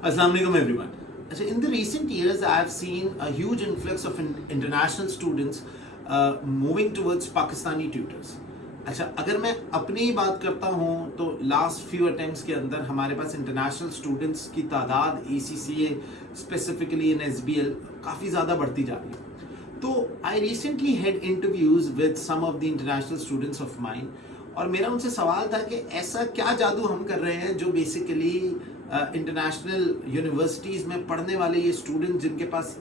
Assalamu alaikum everyone. So in the recent years, I have seen a huge influx of international students moving towards Pakistani tutors. अच्छा, अगर मैं अपनी ही बात करता हूँ तो लास्ट फ्यू अटेम्प्ट्स के अंदर हमारे पास इंटरनेशनल स्टूडेंट्स की तादाद ACCA स्पेसिफिकली इन SBL काफ़ी ज़्यादा बढ़ती जा रही है. तो I recently had interviews with some of the international students of mine और मेरा उनसे सवाल था कि ऐसा क्या जादू हम कर रहे हैं जो बेसिकली इंटरनेशनल यूनिवर्सिटीज़ में पढ़ने वाले ये स्टूडेंट्स जिनके पास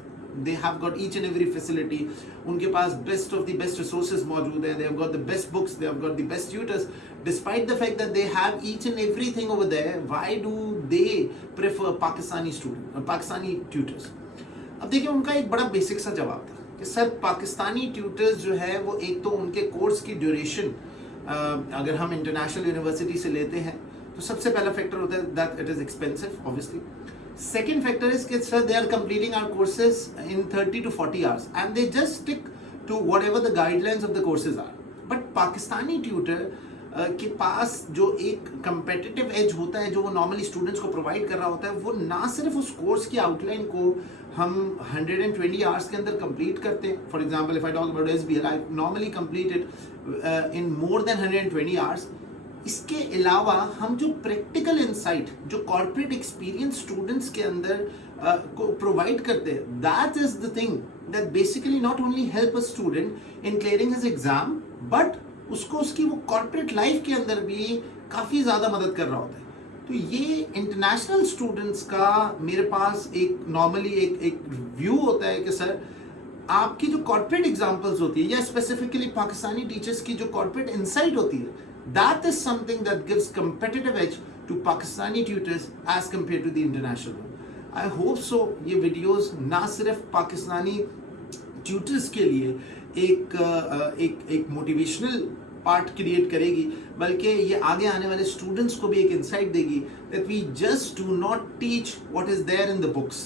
they have got each and every facility, उनके पास best of the best resources मौजूद है, they have got the best books, they have got the best tutors, despite the fact that they have each and everything over there, why do they prefer Pakistani tutors? अब देखिए उनका एक बड़ा basic सा जवाब था कि सर पाकिस्तानी ट्यूटर्स जो है वो एक तो उनके कोर्स की ड्यूरेशन अगर हम इंटरनेशनल यूनिवर्सिटी से लेते हैं तो सबसे पहला फैक्टर होता है that it is expensive obviously. Second factor is that sir, they are completing our courses in 30 to 40 hours and they just stick to whatever the guidelines of the courses are. But Pakistani tutor के पास जो एक competitive edge होता है जो वो normally students को provide कर रहा होता है वो ना सिर्फ उस course की outline को हम 120 hours के अंदर complete करते हैं. For example, if I talk about SBL, I normally complete it in more than 120 hours. इसके अलावा हम जो प्रैक्टिकल इंसाइट जो कॉर्पोरेट एक्सपीरियंस स्टूडेंट्स के अंदर को प्रोवाइड करते हैं that is the thing that basically not only help a student in clearing his exam but उसको उसकी वो कॉर्पोरेट लाइफ के अंदर भी काफ़ी ज़्यादा मदद कर रहा होता है. तो ये इंटरनेशनल स्टूडेंट्स का मेरे पास एक नॉर्मली एक व्यू होता है कि सर आपकी जो कॉर्पोरेट एग्जाम्पल्स होती है या स्पेसिफिकली पाकिस्तानी टीचर्स की जो कॉर्पोरेट इंसाइट होती है that is something that gives competitive edge to Pakistani tutors as compared to the international one. I hope so ये videos ना सिर्फ पाकिस्तानी tutors के लिए एक motivational part create करेगी बल्कि ये आगे आने वाले students को भी एक insight देगी that we just do not teach what is there in the books.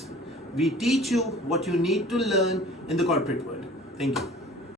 We teach you what you need to learn in the corporate world. Thank you.